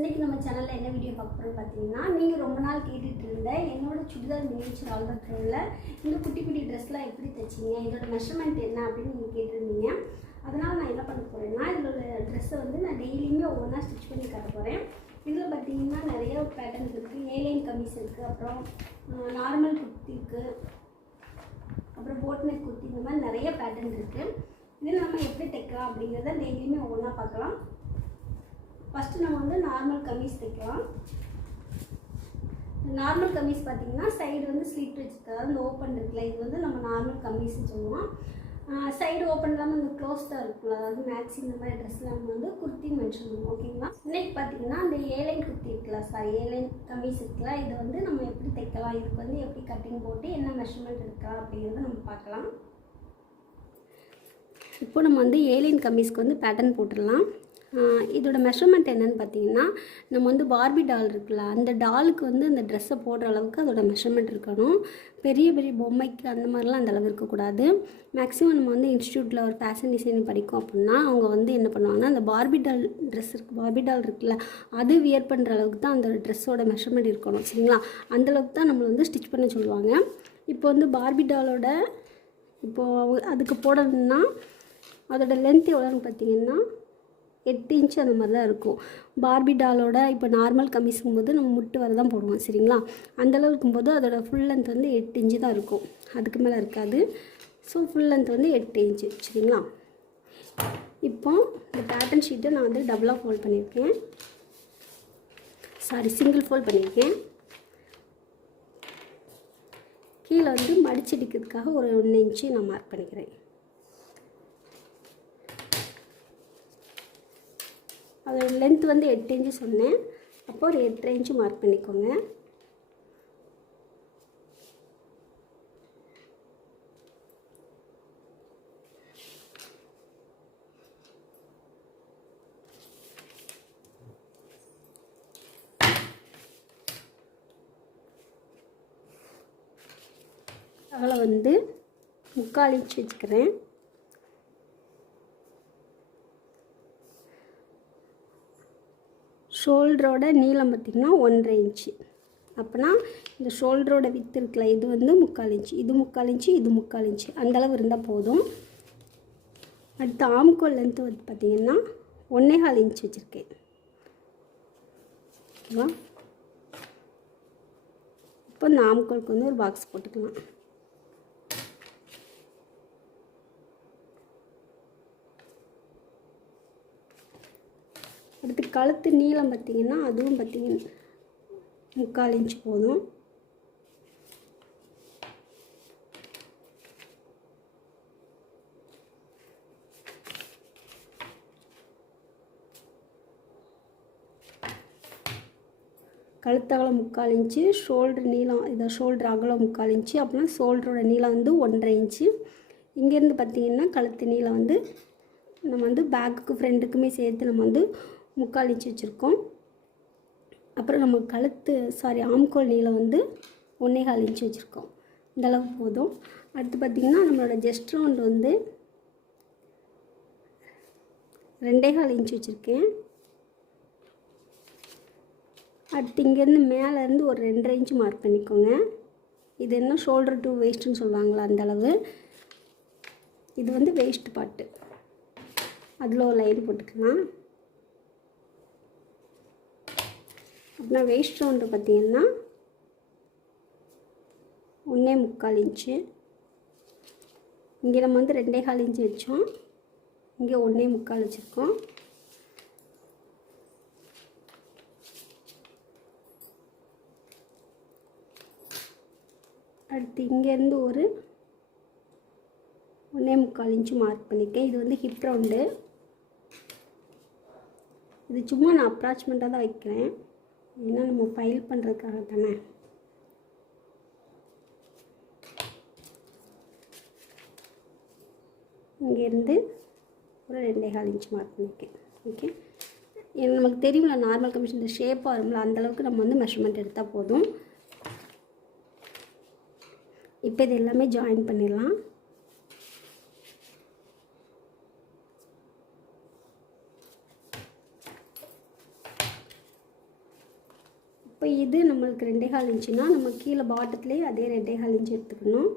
இன்றைக்கி நம்ம சேனலில் என்ன வீடியோ பார்க்க போகிறோம் பார்த்தீங்கன்னா, நீங்கள் ரொம்ப நாள் கேட்டுட்டு இருந்த என்னோட சுடிதார் மினியேச்சர் ஆல்பத்தில் இந்த குட்டி குட்டி ட்ரெஸ்லாம் எப்படி தைச்சிங்க, இதோட மெஷர்மெண்ட் என்ன அப்படின்னு நீங்கள் கேட்டிருந்தீங்க. அதனால் நான் என்ன பண்ண போகிறேன்னா, இதோட ட்ரெஸ்ஸை வந்து நான் டெய்லியுமே ஒவ்வொன்றா ஸ்டிச் பண்ணி காட்ட போகிறேன். இதில் பார்த்தீங்கன்னா நிறைய பேட்டர்ன் இருக்குது. ஏலைன் கமீஸ் இருக்குது, அப்புறம் நார்மல் குர்த்தி இருக்குது, அப்புறம் போட் நெக் குர்த்தி, இந்த மாதிரி நிறைய பேட்டர்ன் இருக்குது. இதில் நம்ம எப்படி தைக்கலாம் அப்படிங்கிறத டெய்லியுமே ஒவ்வொன்றா பார்க்கலாம். ஃபஸ்ட்டு நம்ம வந்து நார்மல் கமீஸ் தைக்கலாம். நார்மல் கமீஸ் பார்த்திங்கன்னா சைடு வந்து ஸ்லிட் வச்சுருக்கு, அதாவது இந்த ஓப்பன் இருக்குல்ல, இது வந்து நம்ம நார்மல் கமீஸ்ன்னு சொல்லுவோம். சைடு ஓப்பன் இல்லாமல் இந்த க்ளோஸ் தான் இருக்குல்ல, அதாவது மேக்ஸி இந்த மாதிரி ட்ரெஸ்ஸில் நம்ம வந்து குர்த்தி மென்ஷன் பண்ணுவோம். ஓகேங்களா? இன்னைக்கு பார்த்திங்கன்னா இந்த ஏலைன் குர்த்தி இருக்குல்ல, ஏலைன் கமீஸ் இருக்குல்ல, இதை வந்து நம்ம எப்படி தைக்கலாம், இதுக்கு வந்து எப்படி கட்டிங் போட்டு என்ன மெஷர்மெண்ட் எடுக்கலாம் அப்படிங்கிறத நம்ம பார்க்கலாம். இப்போ நம்ம வந்து ஏலைன் கமீஸ்க்கு வந்து பேட்டர்ன் போட்டுடலாம். இதோட மெஷர்மெண்ட் என்னென்னு பார்த்தீங்கன்னா, நம்ம வந்து பார்பி டால் இருக்குல்ல, அந்த டாலுக்கு வந்து அந்த ட்ரெஸ்ஸை போடுற அளவுக்கு அதோட மெஷர்மெண்ட் இருக்கணும். பெரிய பெரிய பொம்மைக்கு அந்த மாதிரிலாம் அந்த அளவு இருக்கக்கூடாது. மேக்ஸிமம் நம்ம வந்து இன்ஸ்டியூட்டில் ஒரு ஃபேஷன் டிசைனிங் படிக்கும் அப்படின்னா அவங்க வந்து என்ன பண்ணுவாங்கன்னா, அந்த Barbie doll dress Barbie doll இருக்குல்ல, அது வியர் பண்ணுற அளவுக்கு தான் அந்த ட்ரெஸ்ஸோட மெஷர்மெண்ட் இருக்கணும். சரிங்களா? அந்தளவுக்கு தான் நம்மளை வந்து ஸ்டிச் பண்ண சொல்லுவாங்க. இப்போ வந்து பார்பி டாலோட இப்போது அதுக்கு போடணும்னா அதோட லென்த் எவ்வளோன்னு பார்த்தீங்கன்னா 8 இன்ச்சு அந்த மாதிரி தான் இருக்கும். பார்பி டாலோட இப்போ நார்மல் கமீஸுக்கும் போது நம்ம முட்டு வரை தான் போடுவோம். சரிங்களா? அந்தளவு இருக்கும்போது அதோட ஃபுல் லென்த் வந்து 8 இன்ச்சு தான் இருக்கும், அதுக்கு மேலே இருக்காது. ஸோ ஃபுல் லென்த் வந்து 8 இன்ச்சு. சரிங்களா? இப்போ இந்த பேட்டர்ன் ஷீட்டை நான் வந்து டபுளாக ஃபோல்ட் பண்ணியிருக்கேன், சிங்கிள் ஃபோல்ட் பண்ணியிருக்கேன். கீழே வந்து மடிச்சடிக்கிறதுக்காக ஒரு 1 இன்ச்சு நான் மார்க் பண்ணிக்கிறேன். அதோட லென்த் வந்து 8 இன்ச்சு சொன்னேன், அப்போ ஒரு 8.5 இன்ச்சு மார்க் பண்ணிக்கோங்க. அதில் வந்து 3/4 இன்ச்சு வச்சுக்கிறேன். ஷோல்டரோட நீளம் பார்த்திங்கன்னா 1.5 இன்ச்சு. அப்போனா இந்த ஷோல்டரோட வித்து இருக்குல்ல, இது வந்து 3/4 இன்ச்சு, இது 3/4 இன்ச்சு, இது 3/4 இன்ச்சு, அந்தளவு இருந்தால் போதும். அடுத்து ஆம்கோல் லென்த்து வந்து பார்த்திங்கன்னா 1.25 இன்ச்சு வச்சுருக்கேன். ஓகேவா? இப்போ இந்த ஆம்கோலுக்கு வந்து ஒரு பாக்ஸ் போட்டுக்கலாம். அடுத்து கழுத்து நீளம் பார்த்திங்கன்னா அதுவும் பார்த்திங்கன்னா 3/4 இன்ச்சு போதும். கழுத்து அகலம் 3/4 இன்ச்சு, ஷோல்டர் நீளம் இதை ஷோல்டர் அகலம் 3/4 இன்ச்சு, அப்படின்னா ஷோல்டரோட நீளம் வந்து 1.5 இன்ச்சு. இங்கேருந்து பார்த்திங்கன்னா கழுத்து நீளம் வந்து நம்ம வந்து பேக்குக்கு ஃப்ரெண்டுக்குமே சேர்த்து நம்ம வந்து 3/4 இன்ச்சு வச்சுருக்கோம். அப்புறம் நம்ம ஆம்கோல் நீளம் வந்து 1.25 இன்ச்சு வச்சுருக்கோம். இந்தளவு போதும். அடுத்து பார்த்திங்கன்னா நம்மளோட ஜஸ்ட் ரவுண்ட் வந்து 2.25 இன்ச்சு வச்சுருக்கேன். அடுத்து இங்கேருந்து மேலேருந்து ஒரு 2.5 இன்ச்சு மார்க் பண்ணிக்கோங்க. இது என்ன ஷோல்டர் டு வேஸ்ட்டுன்னு சொல்லுவாங்களா, அந்தளவு. இது வந்து வேஸ்ட் பார்ட்டு, அதில் ஒரு லைன் போட்டுக்கலாம். அப்படின்னா வேஸ்ட் ரவுண்டு பார்த்திங்கன்னா 1.25 இன்ச்சு. இங்கே நம்ம வந்து 2.25 இன்ச்சு வச்சோம், இங்கே 1.25 வச்சுருக்கோம். அடுத்து இங்கேருந்து ஒரு 1.25 இன்ச்சு மார்க் பண்ணியிருக்கேன். இது வந்து ஹிப் ரவுண்டு. இது சும்மா நான் அப்ராச்மெண்ட்டாக தான் வைக்கிறேன், ஏன்னா நம்ம ஃபைல் பண்ணுறதுக்காக தானே. இங்கேருந்து ஒரு 2.25 இன்ச்சு மார்க் பண்ணியிருக்கேன். ஓகே, நமக்கு தெரியும்ல நார்மல் கமிஷன் இந்த ஷேப்பாக வரும்ல, அந்தளவுக்கு நம்ம வந்து மெஷர்மெண்ட் எடுத்தால் போதும். இப்போ இது எல்லாமே ஜாயின் பண்ணிடலாம். இப்போ இது நம்மளுக்கு 2.25 இன்ச்சுனா நம்ம கீழே பாட்டத்துலேயே அதே 2.25 இன்ச்சு எடுத்துக்கணும்.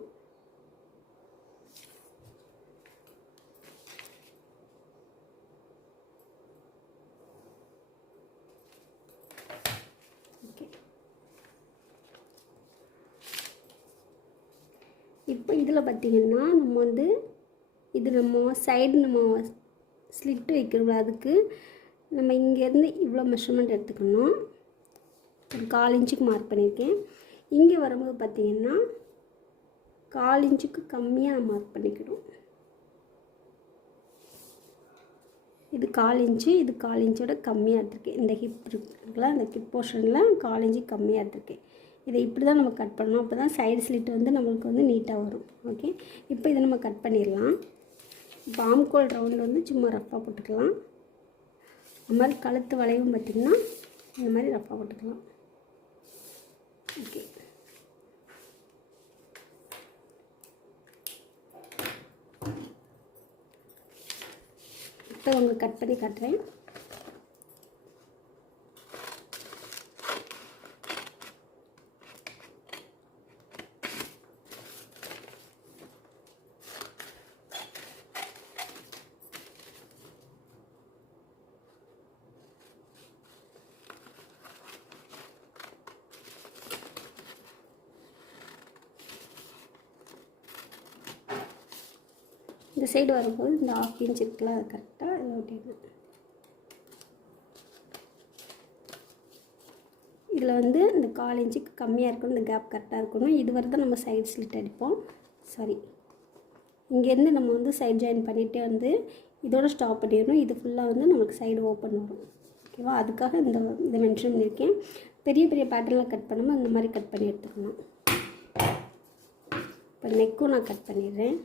ஓகே, இப்போ இதில் பார்த்திங்கன்னா நம்ம வந்து இது நம்ம சைடு நம்ம ஸ்லிட்டு வைக்கிறோம்ல, அதுக்கு நம்ம இங்கேருந்து இவ்வளோ மெஷர்மெண்ட் எடுத்துக்கணும். ஒரு 1/4 இன்ச்சுக்கு மார்க் பண்ணியிருக்கேன். இங்கே வரும்போது பார்த்திங்கன்னா 1/4 இன்ச்சுக்கு கம்மியாக நான் மார்க் பண்ணிக்கணும். இது 1/4 இன்ச்சு, இது 1/4 இன்ச்சோட கம்மியாக எடுத்துருக்கேன். இந்த ஹிப் இருக்குல்ல, அந்த ஹிப் போர்ஷனில் 1/4 இன்ச்சுக்கு கம்மியாக எடுத்துருக்கேன். இதை இப்படி தான் நம்ம கட் பண்ணணும். அப்போ தான் சைடு ஸ்லிட் வந்து நம்மளுக்கு வந்து நீட்டாக வரும். ஓகே, இப்போ இதை நம்ம கட் பண்ணிடலாம். இப்போ ஆம்கோல் ரவுண்ட் வந்து சும்மா ரஃப்பாக போட்டுக்கலாம். இந்த மாதிரி கழுத்து வளைவும் பார்த்திங்கன்னா இந்த மாதிரி ரஃப்பாக போட்டுக்கலாம். ஓகே, இப்போ உங்களுக்கு கட் பண்ணி காட்டுறேன். இந்த சைடு வரும்போது இந்த 1/2 இன்ச் இருக்குல்ல, அது கரெக்டாக இதில் ஒட்டிடணும். இதில் வந்து இந்த 1/4 இன்ச்சுக்கு கம்மியாக இருக்கணும், இந்த கேப் கரெக்டாக இருக்கணும். இது வரை தான் நம்ம சைடு ஸ்லிட் அடிப்போம். சாரி, இங்கேருந்து நம்ம வந்து சைட் ஜாயின் பண்ணிகிட்டே வந்து இதோட ஸ்டாப் பண்ணிடணும். இது ஃபுல்லாக வந்து நமக்கு சைடு ஓப்பன் வரும். ஓகேவா, அதுக்காக இதை மென்ஷன் பண்ணியிருக்கேன். பெரிய பெரிய பேட்டர்னில் கட் பண்ணாமல் இந்த மாதிரி கட் பண்ணி எடுத்துக்கணும். இப்போ நெக்கும் நான் கட் பண்ணிடுறேன்.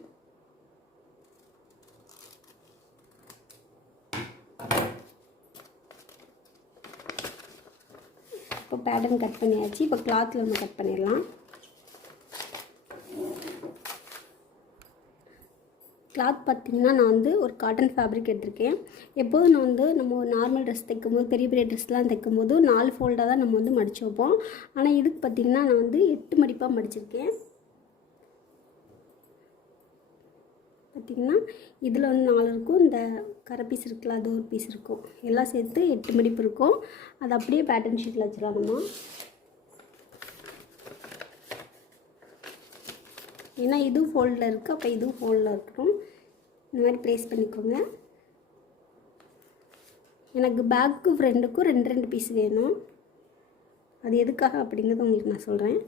இப்போ பேட்டர்ன் கட் பண்ணியாச்சு. இப்போ கிளாத்தில் நம்ம கட் பண்ணிடலாம். கிளாத் பார்த்திங்கன்னா நான் வந்து ஒரு காட்டன் ஃபேப்ரிக் எடுத்திருக்கேன். எப்போதும் நான் வந்து நம்ம நார்மல் ட்ரெஸ் தைக்கும்போது, பெரிய பெரிய ட்ரெஸ்லாம் தைக்கும்போது 4 ஃபோல்டாக தான் நம்ம வந்து மடித்து வைப்போம். ஆனால் இதுக்கு பார்த்திங்கன்னா நான் வந்து 8 மடிப்பாக மடிச்சிருக்கேன். பார்த்திங்கன்னா இதில் வந்து 4 இருக்கும், இந்த கரை பீஸ் இருக்குல்ல அது ஒரு பீஸ் இருக்கும், எல்லாம் சேர்த்து 8 மடிப்பு இருக்கும். அது அப்படியே பேட்டர்ன் ஷீட்டில் வச்சிடலாம் நம்ம. ஏன்னா இதுவும் ஃபோல்டில் இருக்குது, அப்போ இதுவும் ஃபோல்டில் இருக்கணும். இந்த மாதிரி ப்ளேஸ் பண்ணிக்கோங்க. எனக்கு பேக்கு ஃப்ரெண்டுக்கும் 2 பீஸ் வேணும். அது எதுக்காக அப்படிங்கிறது உங்களுக்கு நான் சொல்கிறேன்.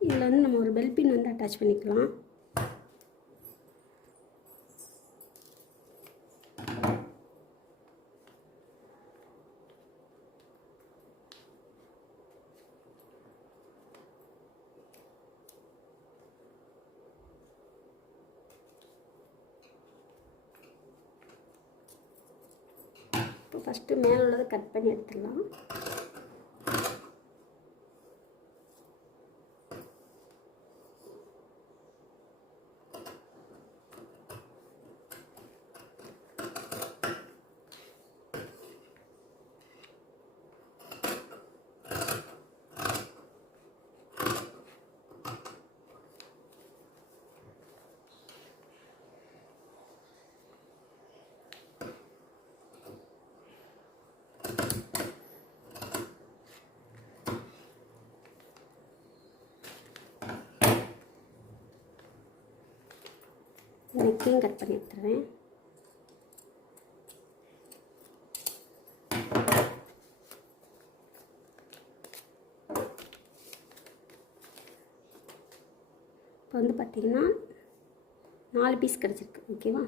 இதில் வந்து நம்ம ஒரு பெல் பின் வந்து அட்டாச் பண்ணிக்கலாம். இப்போ ஃபஸ்ட்டு மேலே உள்ளதை கட் பண்ணி எடுத்துடலாம். நெக்கையும் கட் பண்ணி எடுத்துருவேன். இப்போ வந்து பார்த்திங்கன்னா 4 பீஸ் கிடச்சிருக்கு. ஓகேவா,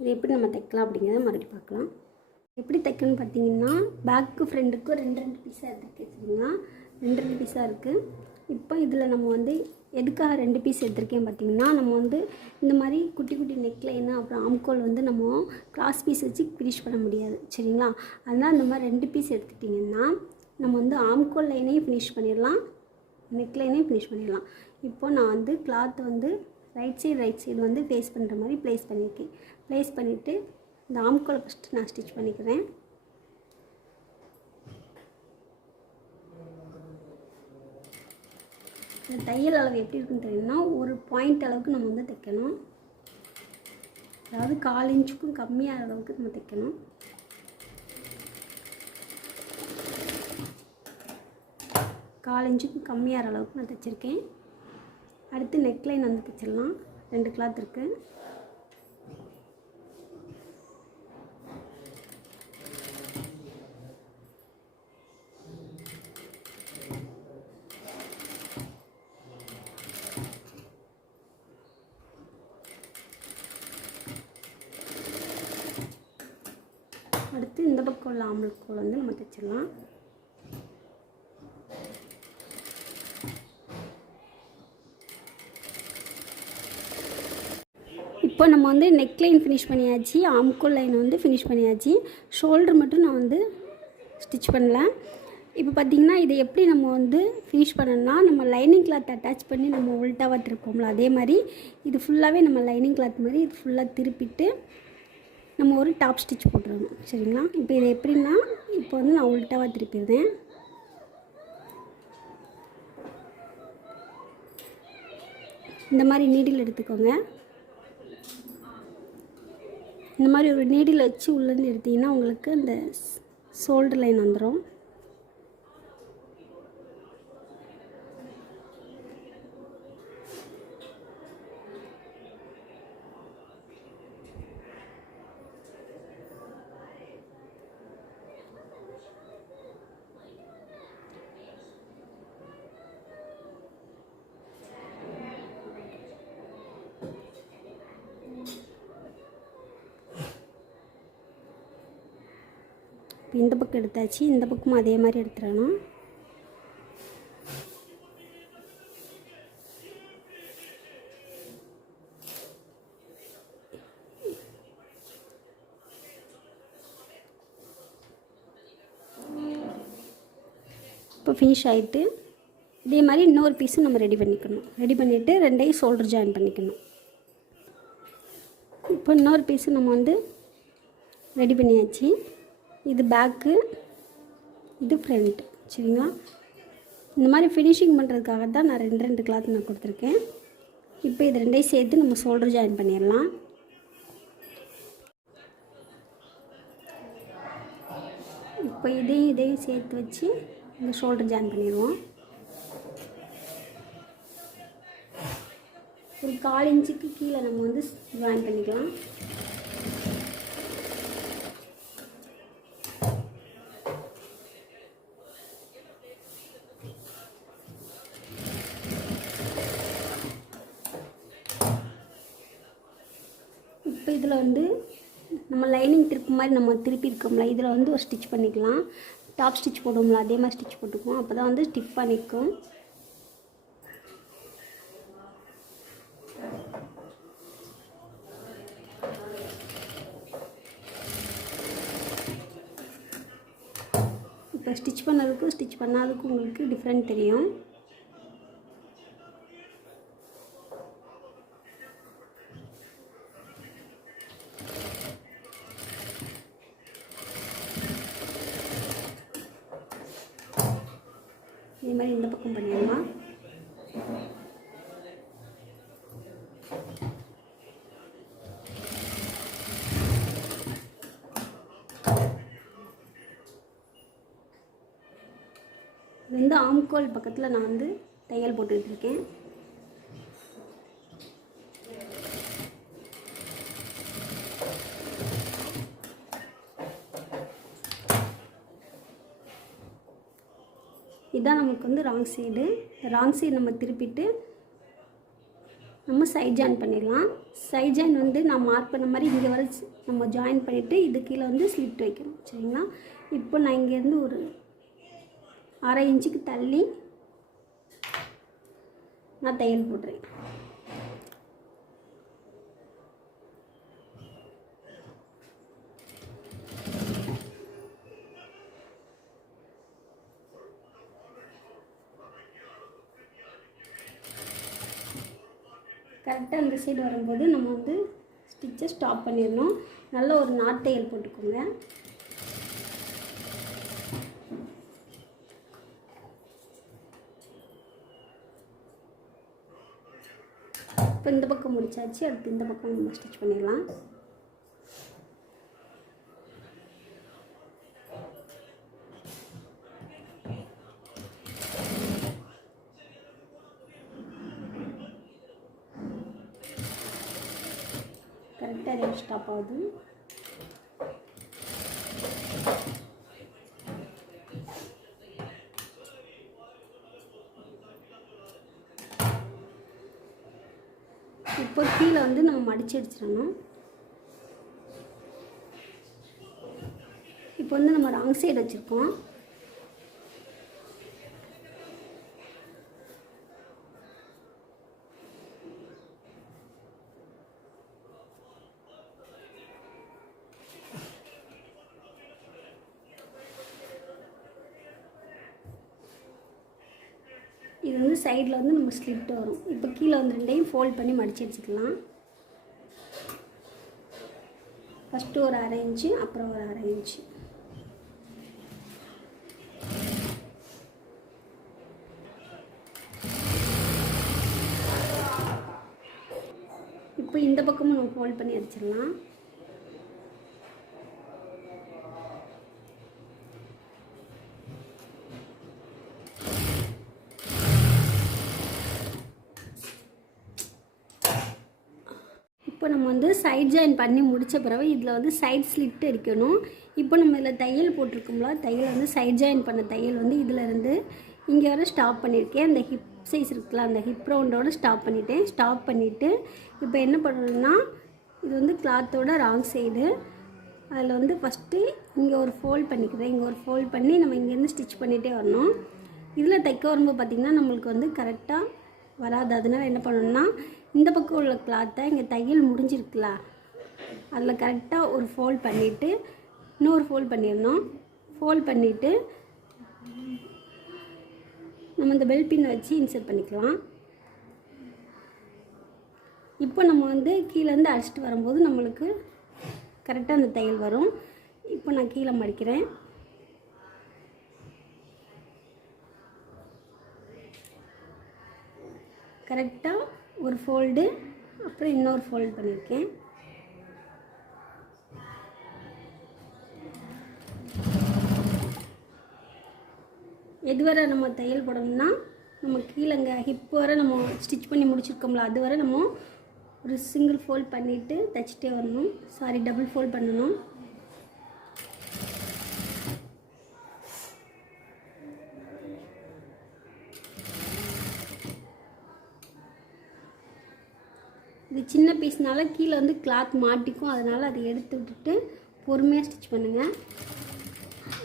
இது எப்படி நம்ம தைக்கலாம் அப்படிங்கிறத மறுபடியும் பார்க்கலாம். எப்படி தைக்கணும்னு பார்த்தீங்கன்னா பேக்கு ஃப்ரெண்டுக்கும் 2 பீஸாக எடுத்துருக்கேன். சரிங்களா, 2 பீஸாக இருக்குது. இப்போ இதில் நம்ம வந்து எதுக்காக 2 பீஸ் எடுத்திருக்கேன் பார்த்திங்கன்னா, நம்ம வந்து இந்த மாதிரி குட்டி குட்டி நெக்லைனு அப்புறம் ஆம்கோல் வந்து நம்ம கிராஸ் பீஸ் வச்சு ஃபினிஷ் பண்ண முடியாது. சரிங்களா, அதனால் இந்த மாதிரி 2 பீஸ் எடுத்துட்டிங்கன்னா நம்ம வந்து ஆம்கோல் லைனையும் ஃபினிஷ் பண்ணிடலாம், நெக்லைனையும் ஃபினிஷ் பண்ணிடலாம். இப்போது நான் வந்து கிளாத் வந்து ரைட் சைடு வந்து ஃபேஸ் பண்ணுற மாதிரி ப்ளேஸ் பண்ணியிருக்கேன். ப்ளேஸ் பண்ணிவிட்டு இந்த ஆம்கோலை ஃபஸ்ட்டு நான் ஸ்டிச் பண்ணிக்கிறேன். இந்த தையல் அளவு எப்படி இருக்குன்னு தெரியும்னா, ஒரு பாயிண்ட் அளவுக்கு நம்ம வந்து தைக்கணும். அதாவது 1/4 இன்ச்சுக்கும் கம்மியான அளவுக்கு நம்ம தைக்கணும். கால் இன்ச்சுக்கு கம்மியான அளவுக்கு நான் தைச்சிருக்கேன். அடுத்து நெக்லைன் வந்து தைச்சிடலாம். 2 கிளாத் இருக்குது. அடுத்து இந்த பக்கம் உள்ள ஆம்பளுக்கோல் வந்து நம்ம தைச்சிடலாம். இப்போ நம்ம வந்து நெக்லைன் ஃபினிஷ் பண்ணியாச்சு, ஆம்கோல் லைன் வந்து ஃபினிஷ் பண்ணியாச்சு. ஷோல்டர் மட்டும் நான் வந்து ஸ்டிச் பண்ணல. இப்போ பார்த்திங்கன்னா இதை எப்படி நம்ம வந்து ஃபினிஷ் பண்ணணும்னா, நம்ம லைனிங் கிளாத் அட்டாச் பண்ணி நம்ம உல்ட்டாவாக திருப்போம்ல, அதே மாதிரி இது ஃபுல்லாகவே நம்ம லைனிங் கிளாத் மாதிரி இது ஃபுல்லாக திருப்பிட்டு நம்ம ஒரு டாப் ஸ்டிச் போட்டுருணும். சரிங்களா? இப்போ இது எப்படின்னா, இப்போ வந்து நான் உல்ட்டாவாக திருப்பிடுறேன். இந்த மாதிரி நீடில் எடுத்துக்கோங்க. இந்த மாதிரி ஒரு நீடில் வச்சு உள்ளேருந்து எடுத்திங்கன்னா உங்களுக்கு அந்த ஷோல்டர் லைன் வந்துடும். இந்த பக்கம் எடுத்தாச்சு, இந்த பக்கமும் அதே மாதிரி எடுத்துடணும். இப்போ ஃபினிஷ் ஆகிட்டு இதே மாதிரி இன்னொரு பீஸும் நம்ம ரெடி பண்ணிக்கணும். ரெடி பண்ணிவிட்டு ரெண்டையும் ஷோல்டர் ஜாயின் பண்ணிக்கணும். இப்போ இன்னொரு பீஸு நம்ம வந்து ரெடி பண்ணியாச்சு. இது பேக்கு, இது ஃப்ரண்ட்டு. சரிங்களா? இந்த மாதிரி ஃபினிஷிங் பண்ணுறதுக்காக தான் நான் 2 கிளாத் நான் கொடுத்துருக்கேன். இப்போ இது ரெண்டையும் சேர்த்து நம்ம ஷோல்டர் ஜாயின் பண்ணிடலாம். இப்போ இதையும் சேர்த்து வச்சு இந்த ஷோல்டர் ஜாயின் பண்ணிடுவோம். ஒரு 1/4 இன்ச்சுக்கு கீழே நம்ம வந்து ஜாயின் பண்ணிக்கலாம். இப்போ இதில் வந்து நம்ம லைனிங் திருப்பு மாதிரி நம்ம திருப்பி இருக்கோம்ல, இதில் வந்து ஒரு ஸ்டிச் பண்ணிக்கலாம். டாப் ஸ்டிச் போடுவோம்ல, அதே மாதிரி ஸ்டிச் போட்டுக்குவோம். அப்போ தான் வந்து ஸ்டிஃபாக நிற்கும். இப்போ ஸ்டிச் பண்ணதுக்கும் ஸ்டிச் பண்ணாததுக்கும் உங்களுக்கு டிஃப்ரெண்ட் தெரியும். இதே மாதிரி இந்த பக்கம் பண்ணிடலாம். இது வந்து ஆம்கோல் பக்கத்தில் நான் வந்து தையல் போட்டுக்கிட்டு இருக்கேன். இதுதான் நமக்கு வந்து ராங் சைடு. ராங் சைடு நம்ம திருப்பிட்டு நம்ம சைட் ஜாயின் பண்ணிடலாம். சைட் ஜாயின் வந்து நான் மார்க் பண்ண மாதிரி இங்கே வர நம்ம ஜாயின் பண்ணிவிட்டு இது கீழே வந்து ஸ்லிட் வைக்கணும். சரிங்களா? இப்போ நான் இங்கேருந்து ஒரு 1/2 இன்ச்சுக்கு தள்ளி நான் தையல் போடுறேன். கரெக்டாக அந்த சைடு வரும்போது நம்ம வந்து ஸ்டிச்சை ஸ்டாப் பண்ணிடணும். நல்ல ஒரு நாட் தையல் போட்டுக்கோங்க. இப்போ இந்த பக்கம் முடிச்சாச்சு. அடுத்து இந்த பக்கம் நம்ம ஸ்டிச் பண்ணிடலாம். கரெக்டாக இது ஸ்டாப் ஆகுது. இப்போ கீழே வந்து நம்ம மடிச்சு அடிச்சிடணும். இப்போ வந்து நம்ம ராங் சைடு வச்சுருக்கோம். இது வந்து சைடில் வந்து நம்ம ஸ்லிட் வரும். இப்போ கீழே வந்து ரெண்டையும் ஃபோல்ட் பண்ணி மடித்து வச்சுக்கலாம். ஃபஸ்ட்டு ஒரு 1/2 இன்ச்சு, அப்புறம் ஒரு 1/2 இன்ச்சு. இப்போ இந்த பக்கமும் நம்ம ஃபோல்ட் பண்ணி அடிச்சிடலாம். இப்போ நம்ம வந்து சைட் ஜாயின் பண்ணி முடித்த பிறகு இதில் வந்து சைட் ஸ்லிட் அடிக்கணும். இப்போ நம்ம இதில் தையல் போட்டிருக்கோம்ல, தையல் வந்து சைட் ஜாயின் பண்ண தையல் வந்து இதிலேருந்து இங்கே வர ஸ்டாப் பண்ணியிருக்கேன். அந்த ஹிப் சைஸ் இருக்குல்ல, அந்த ஹிப் ரவுண்டோடு ஸ்டாப் பண்ணிவிட்டேன். ஸ்டாப் பண்ணிவிட்டு இப்போ என்ன பண்ணணும்னா, இது வந்து கிளாத்தோட ராங் சைடு. அதில் வந்து ஃபஸ்ட்டு இங்கே ஒரு ஃபோல்ட் பண்ணிக்கிறேன். இங்கே ஒரு ஃபோல்ட் பண்ணி நம்ம இங்கேருந்து ஸ்டிச் பண்ணிகிட்டே வரணும். இதில் தைக்க வரும்போது பார்த்திங்கன்னா நம்மளுக்கு வந்து கரெக்டாக வராது. அதனால் என்ன பண்ணணும்னா, இந்த பக்கம் உள்ள கிளாத்தை இங்கே தையல் முடிஞ்சிருக்குல்ல, அதில் கரெக்டாக ஒரு ஃபோல்ட் பண்ணிவிட்டு இன்னொரு ஃபோல்ட் பண்ணிடணும். ஃபோல்ட் பண்ணிவிட்டு நம்ம இந்த பெல் பின்னை வச்சு இன்சர்ட் பண்ணிக்கலாம். இப்போ நம்ம வந்து கீழேருந்து அடிச்சிட்டு வரும்போது நம்மளுக்கு கரெக்டாக அந்த தையல் வரும். இப்போ நான் கீழே மடிக்கிறேன். கரெக்டாக ஒரு ஃபோல்டு, அப்புறம் இன்னொரு ஃபோல்டு பண்ணியிருக்கேன். எதுவரை நம்ம தையல் போடணும்னா, நம்ம கீழேங்க ஹிப் வரை நம்ம ஸ்டிச் பண்ணி முடிச்சிருக்கோம்ல, அது வரை நம்ம ஒரு சிங்கிள் ஃபோல்ட் பண்ணிவிட்டு தைச்சிட்டே வரணும். டபுள் ஃபோல்ட் பண்ணணும். இது சின்ன பீஸ்னால கீழே வந்து கிளாத் மாட்டிக்கும். அதனால் அதை எடுத்து விட்டுட்டு பொறுமையாக ஸ்டிச் பண்ணுங்கள்.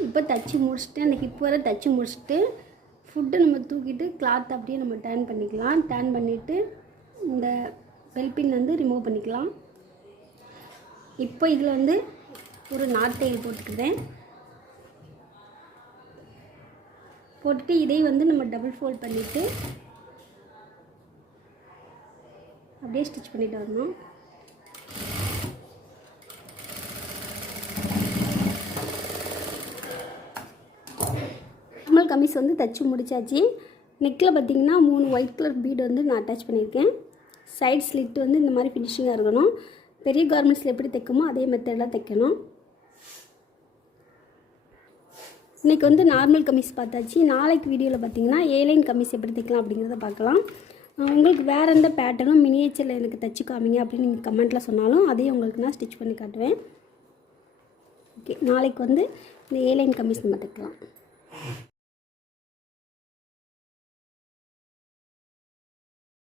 இப்போ தைச்சி முடிச்சுட்டு அந்த ஹிப் வரை தைச்சி முடிச்சுட்டு ஃபுட்டை நம்ம தூக்கிட்டு கிளாத் அப்படியே நம்ம டர்ன் பண்ணிக்கலாம். டர்ன் பண்ணிவிட்டு இந்த பெல்பின் வந்து ரிமூவ் பண்ணிக்கலாம். இப்போ இதில் வந்து ஒரு நாட் தையல் போட்டுக்கிறேன். போட்டுட்டு இதை வந்து நம்ம டபுள் ஃபோல்ட் பண்ணிவிட்டு அப்படியே ஸ்டிச் பண்ணிட்டு வரணும். நார்மல் கமிஸ் வந்து தைச்சி முடிச்சாச்சு. நெக்கில் பார்த்திங்கன்னா 3 ஒயிட் கலர் பீடு வந்து நான் அட்டாச் பண்ணியிருக்கேன். சைட் ஸ்லிட் வந்து இந்த மாதிரி ஃபினிஷிங்காக இருக்கணும். பெரிய கார்மெண்ட்ஸில் எப்படி தைக்குமோ அதே மெத்தடில் தைக்கணும். இன்றைக்கி வந்து நார்மல் கமிஸ் பார்த்தாச்சு. நாளைக்கு வீடியோவில் பார்த்திங்கன்னா ஏலைன் கமிஸ் எப்படி தைக்கலாம் அப்படிங்கிறத பார்க்கலாம். உங்களுக்கு வேறு எந்த பேட்டர்னும் மினியேச்சரில் எனக்கு தைச்சி காமிங்க அப்படின்னு நீங்கள் கமெண்ட்டில் சொன்னாலும் அதையும் உங்களுக்கு நான் ஸ்டிச் பண்ணி காட்டுவேன். ஓகே, நாளைக்கு வந்து இந்த ஏலைன் கமிஸ் நம்ம தைக்கலாம்.